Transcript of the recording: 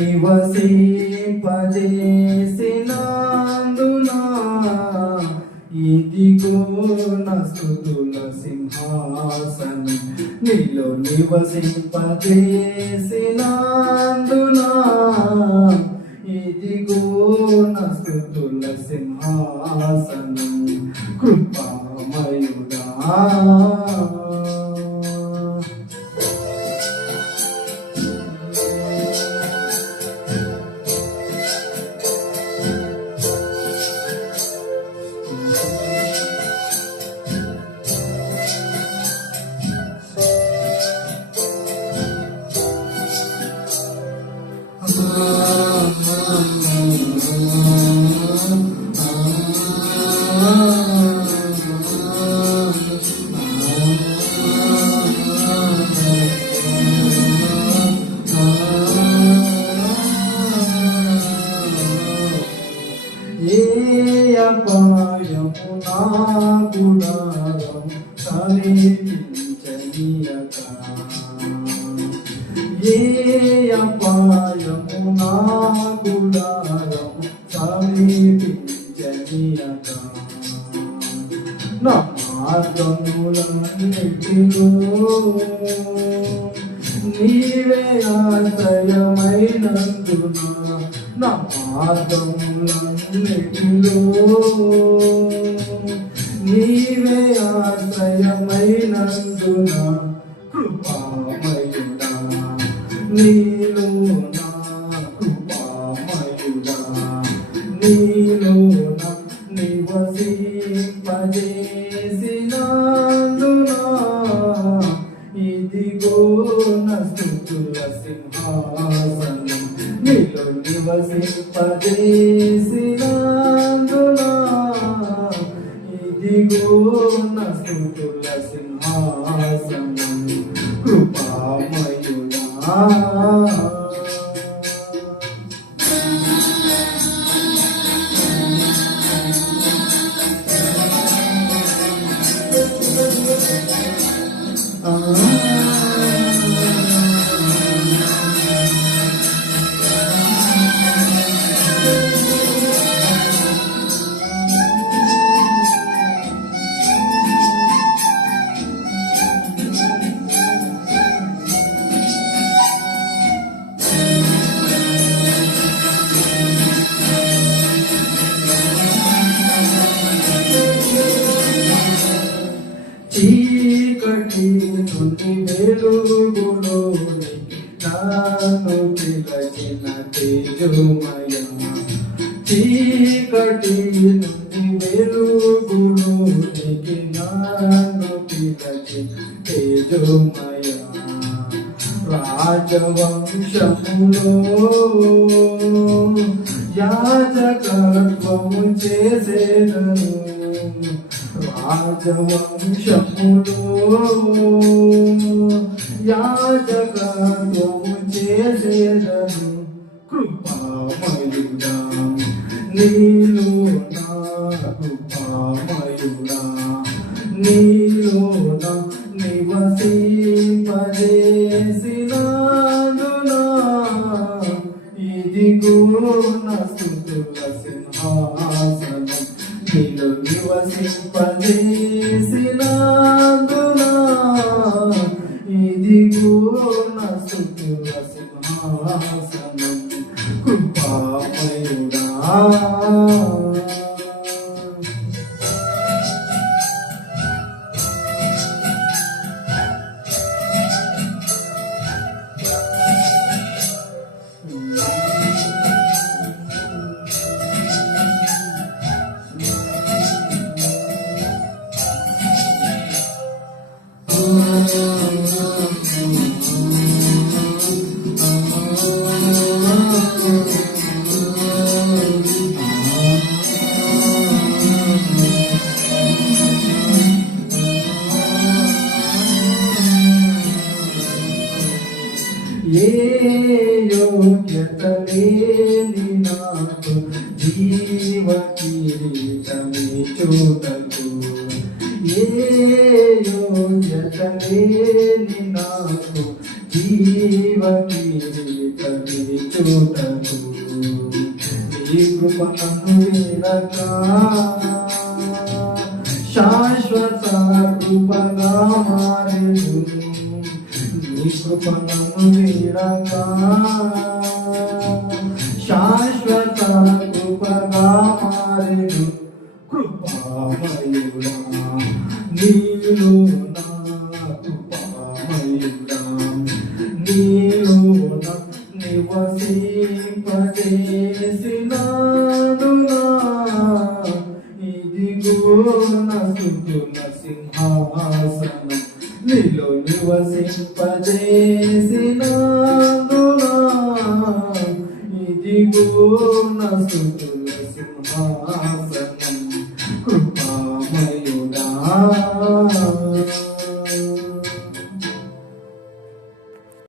నివసింపజేసినందునా ఇదిగో నా స్తుతుల సింహాసనం. నీలో నివసింపజేసినందునా ఇదిగో నా స్తుతుల సింహాసనం. కృపామయుడా. సమీపించనీయక ఏ అపాయము నా గుడారం సమీపించనీయక నా మార్గములన్నిటిలో నీవే ఆశ్రయమైనందున నా మార్గములన్నిటిలో నీవే ఆశ్రయమైనందున కృపామయుడా. నీలో నా కృపామయుడా. నీలో నా ఇదిగో నా సింహాసనం. నీలో నివసింపజేసినందునా ఇదిగో నా సింహాసనం కృపామయుడా. వెలుగులోని నన్ను పిలచిన చీకటి నుండి వెలుగులోనికి రాజవంశములో యాజకత్వము చేసేదను. రాజవంశములో యాజకత్వము చేసేదను కృపామయుడా నీలో నా కృపామయుడా నీలో నా నివసింపజేసినందునా ఇదిగో నా స్తుతుల సింహాసనం నీలో నివసింపజేసినందునా ఇదిగో నా స్తుతుల సింహాసనం నాకు జీవ కీర్తమి చూడకు. ఏ వెంటనే నాకు జీవకి చూటకు ఈ కృప శాశ్వత కృపగా మారెను. నీ కృప వీడగా శాశ్వత కృపగా మారెను. కృపామయుడా నీలో నా సుతుల సింహాసనం నీలో నివసింపజేసినాడు నా ఇదిగో నా సుతుల సింహాసనం